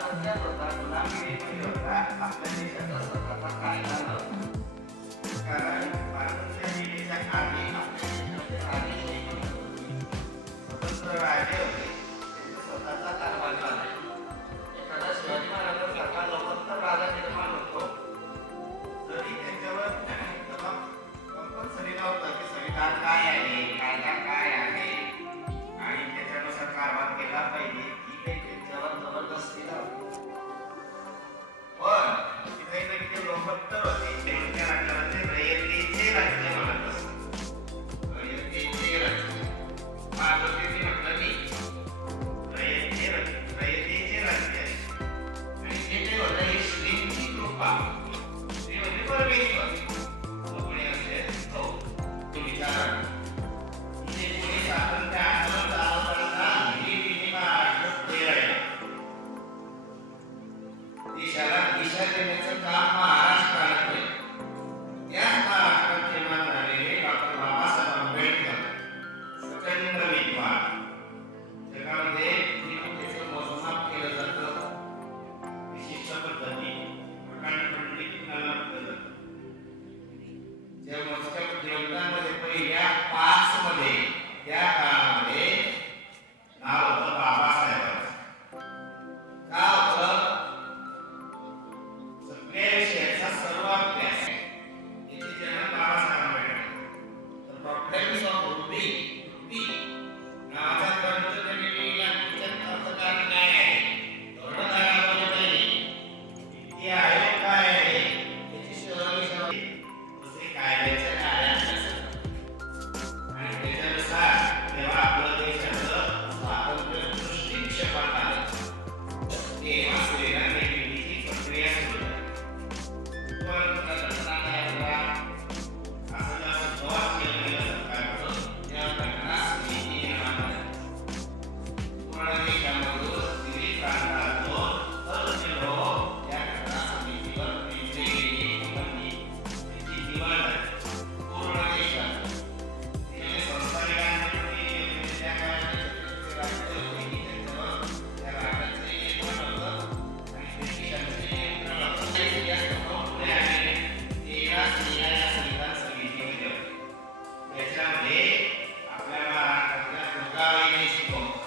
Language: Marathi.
स्वातंत्र्यात होता, गुलामगिरीमध्ये होता, आपल्या देशाचा स्वतःचा कायदा नव्हता. कारण स्वातंत्र्य मिळण्याच्या आधी आपल्या देशाचे राजेशाही स्वतंत्र राजे होते, त्यांचा स्वतःचा कारभार झाला. एखादा शिवाजी महाराजांसारखा लोकोत्तर राजा निर्माण होतो, जरी त्याच्यावर कंपल्सरी नव्हतं की संविधान काय आहे, कायदा काय आहे आणि त्याच्यानुसार कारभार केला पाहिजे, ही काही त्यांच्यावर जबरदस्ती नव्हती. पण तिथे ना किती लोकोत्तर होते, त्यांच्या राज्यामध्ये रयतेचे राज्य म्हणत असतात. रयतेचे राज्य महाराष्ट्राचे म्हटलं मी रयतेचे राज्य आहे. आणि ते जे होतं ही श्रींची कृपा, श्री म्हणजे परमेश्वर. कोणी असेल तो विचारा इथे कोणी स्वातंत्र्य आंदोलन चालवताना ही महाराष्ट्र प्रेरणा देशाला दिशा देण्याचं काम महाराष्ट्राने केलं. या महाराष्ट्रात निर्माण झालेले डॉक्टर बाबासाहेब आंबेडकर स्वतंत्र विद्वान, जगामध्ये त्याचं मोजमाप केलं जातं विशिष्ट पद्धतीने, अकाली पंडित नावानं जातं. ज्या मोजक्या देवतांमध्ये पहिल्या 5 मध्ये त्या काळामध्ये नाव होतं बाबासाहेबांचं. का होतं? सगळ्या विषयाचा सर्व अभ्यास याचे जन्म बाबासाहेब आंबेडकर. तर प्रॉब्लेम्स ऑफ बुद्धी नावाचा ग्रंथ त्यांनी लिहिला. त्याच्यात अर्थकारण काय आहे, धोरणधारा नाही, नीती आयोग काय आहे, त्याची शहरी कायद्याच्या कार्याभ्यास आणि त्याच्यानुसार तेव्हा आपल्या देशाचं स्वातंत्र्य दृष्टिक्षेपात आलं, तेव्हा सुविधा निर्मितीची प्रक्रिया सुरू झाली. पण घटना काय होता, असं जास्त प्रवास केलेलं सरकारचं त्या घटना समिती निर्माण झाली. पूर्ण देशामधून विविध प्रांतातून सर्व लोक या घटना समितीवर नेमले गेले आणि त्याची निवड झाली. पूर्ण देशात त्याने संस्थानिकांनी त्या काळात राज्य होते की त्यांच्यावर त्या राज्याचं नियंत्रण होतं आणि ब्रिटिशांचं नियंत्रण होतं. ते जास्त पुढे आले. 13 स्त्रिया या संविधान समितीमध्ये होत्या. त्याच्यामध्ये आपल्या महाराष्ट्रातल्या दुर्गाबाई देशमुख